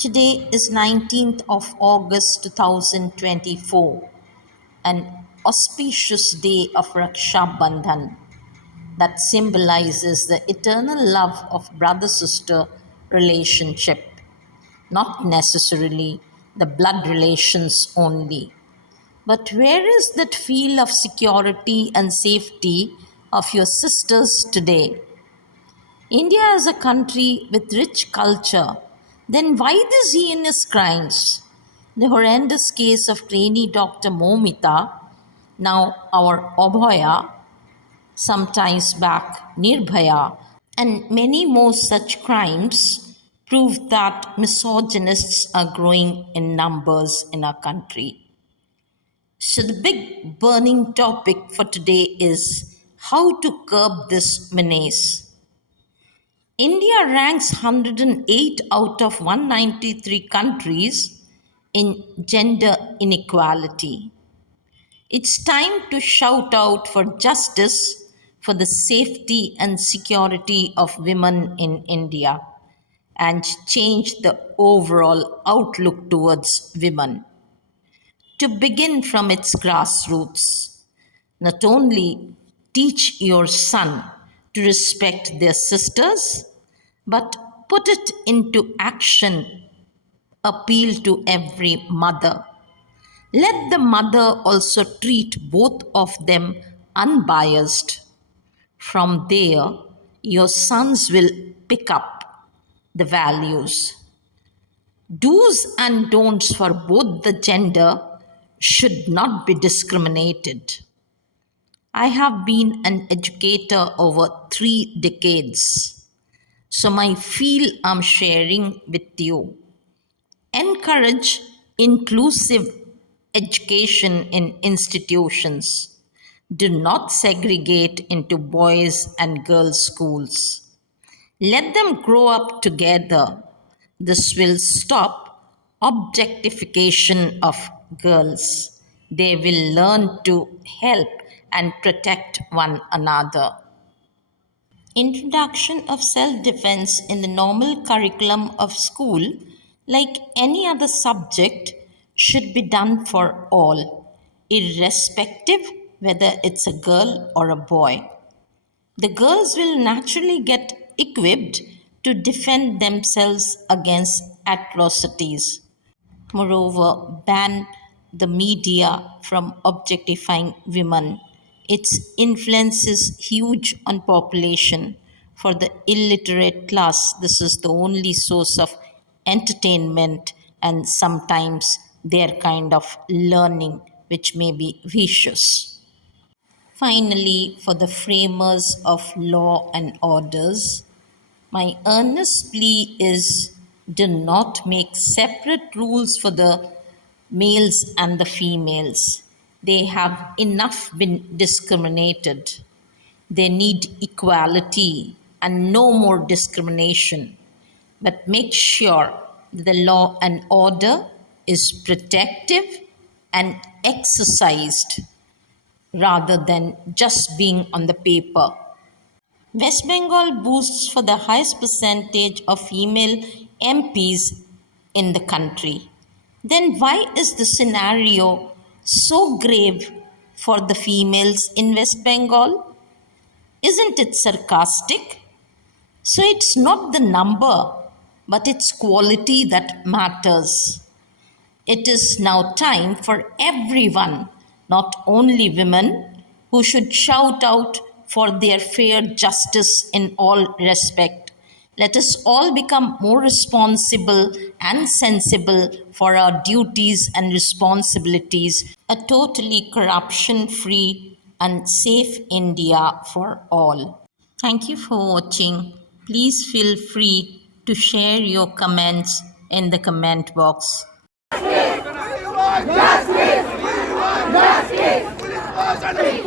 Today is 19th of August 2024, an auspicious day of Raksha Bandhan that symbolizes the eternal love of brother-sister relationship, not necessarily the blood relations only. But where is that feel of security and safety of your sisters today? India is a country with rich culture. Then why these heinous crimes? The horrendous case of trainee Dr. Momita, now our Abhaya, sometimes back Nirbhaya, and many more such crimes prove that misogynists are growing in numbers in our country. So, the big burning topic for today is how to curb this menace. India ranks 108 out of 193 countries in gender inequality. It's time to shout out for justice for the safety and security of women in India and change the overall outlook towards women. To begin from its grassroots, not only teach your son to respect their sisters, but put it into action. Appeal to every mother. Let the mother also treat both of them unbiased. From there, your sons will pick up the values. Do's and don'ts for both the gender should not be discriminated. I have been an educator over 3 decades, so my feel I'm sharing with you. Encourage inclusive education in institutions. Do not segregate into boys and girls schools. Let them grow up together. This will stop objectification of girls. They will learn to help and protect one another. Introduction of self defense in the normal curriculum of school, like any other subject, should be done for all, irrespective whether it's a girl or a boy. The girls will naturally get equipped to defend themselves against atrocities. Moreover, ban the media from objectifying women. Its influence is huge on population. For the illiterate class, this is the only source of entertainment and sometimes their kind of learning, which may be vicious. Finally, for the framers of law and orders, my earnest plea is do not make separate rules for the males and the females. They have enough been discriminated. They need equality and no more discrimination. But make sure that the law and order is protective and exercised rather than just being on the paper. West Bengal boasts for the highest percentage of female MPs in the country. Then why is the scenario so grave for the females in West Bengal? Isn't it sarcastic? So it's not the number, but it's quality that matters. It is now time for everyone, not only women, who should shout out for their fair justice in all respect. Let us all become more responsible and sensible for our duties and responsibilities, a totally corruption free and safe India for all. Thank you for watching. Please feel free to share your comments in the comment box. Justice! We want justice! We want justice!